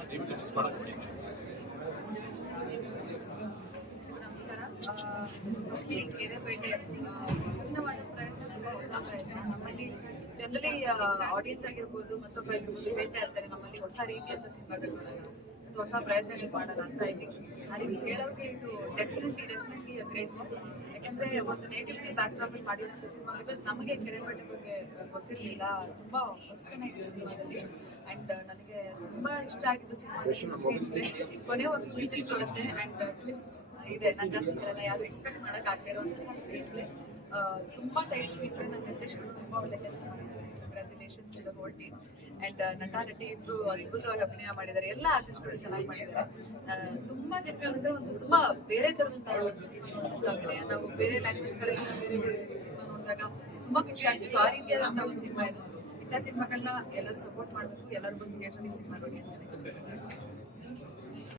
Miss ಮಾಡಕ್ಕೆ ನಮಸ್ಕಾರ. Mostly Kerepete ಆ, ವಿಭಿನ್ನವಾದ ಪ್ರಯತ್ನ ಹೊಸ ಪ್ರಯತ್ನ ನಮ್ಮಲ್ಲಿ ಜನರಲಿ ಆಡಿಯನ್ಸ್ ಆಗಿರ್ಬೋದು ಮತ್ತೊಬ್ಬರು ಆಗಿರ್ಬೋದು ಹೇಳ್ತಾ ಇರ್ತಾರೆ. ಹೊಸ ರೀತಿಯಂತ ಸಿನಿಮಾಗಳು ಮಾಡೋಣ ಅಥವಾ ಹೊಸ ಪ್ರಯತ್ನಗಳು ಮಾಡೋಣ ಅಂತ ಇದ್ದೀನಿ. ಅದಕ್ಕೆ ಹೇಳೋರಿಗೆ ಇದು ಡೆಫಿನೆಟ್ಲಿ ಡೆಫಿನೆಟ್ಲಿ ಗ್ರೇಟ್ ವಾಚ್ ಯಾಕಂದ್ರೆ ಒಂದು ನೇಟಿವಿಟಿ ಬ್ಯಾಕ್ ಡ್ರಾಪ್ ಮಾಡಿರುವಂಥ ಸಿನಿಮಾ ಬಿಕಾಸ್ ನಮಗೆ ಕೆರೆಪೇಟೆ ಬಗ್ಗೆ ಗೊತ್ತಿರಲಿಲ್ಲ. ತುಂಬಾ ಹೊಸತನ ಇದೆ ಸಿನಿಮಾದಲ್ಲಿ. ಅಂಡ್ ನನಗೆ ತುಂಬಾ ಇಷ್ಟ ಆಗಿದ್ದು ಸಿನಿಮಾ ಕೊನೆ ಒಂದು ತಿಳ್ಕೊಳ್ಳುತ್ತೆ ಅಂಡ್ ಟ್ವಿಸ್ಟ್ ಇದೆ. ನಾನು ಜಾಸ್ತಿ ಹೇಳಲ್ಲ ಯಾರು ಎಕ್ಸ್ಪೆಕ್ಟ್ ಮಾಡಕ್ ಆಗದೆ ಇರುವಂತಹ ಸ್ಕ್ರೀನ್ ಪ್ಲೇ ತುಂಬಾ ಟೈಟ್ ಸ್ಕ್ರೀನ್ ಪ್ಲೇ ನನ್ನ ನಿರ್ದೇಶಕರು ತುಂಬಾ ಒಳ್ಳೆ ಕೆಲಸ ಮಾಡಿದ್ದಾರೆ ಕಂಗ್ರ್ಯಾಚುಲೇಷನ್ಸ್ ಇದೆ ಹೋಲ್ ಅಂಡ್ ನಟ ನಟಿ ಇಬ್ರು ಅದ್ಭುತವಾಗಿ ಅಭಿನಯ ಮಾಡಿದ್ದಾರೆ. ಎಲ್ಲ ಆರ್ಟಿಸ್ಟ್ಗಳು ಚೆನ್ನಾಗಿ ಮಾಡಿದ್ದಾರೆ. ತುಂಬಾ ದಿನಗಳ ಒಂದು ತುಂಬಾ ಬೇರೆ ತರದಂತಹ ಒಂದು ಸಿನಿಮಾ ಅಭಿನಯ ನಾವು ಬೇರೆ ಲ್ಯಾಂಗ್ವೇಜ್ಗಳಲ್ಲಿ ಬೇರೆ ಬೇರೆ ಸಿನಿಮಾ ನೋಡಿದಾಗ ತುಂಬಾ ಖುಷಿ ಆಗ್ತಿತ್ತು. ಆ ರೀತಿಯಾದಂತಹ ಒಂದು ಸಿನಿಮಾ ಇದು. ಇಂಥ ಸಿನಿಮಾಗಳನ್ನ ಎಲ್ಲರೂ ಸಪೋರ್ಟ್ ಮಾಡಬೇಕು. ಎಲ್ಲರೂ ಬಂದು ಥಿಯೇಟರ್ ಸಿನಿಮಾ ನೋಡಿ ಅಂತ.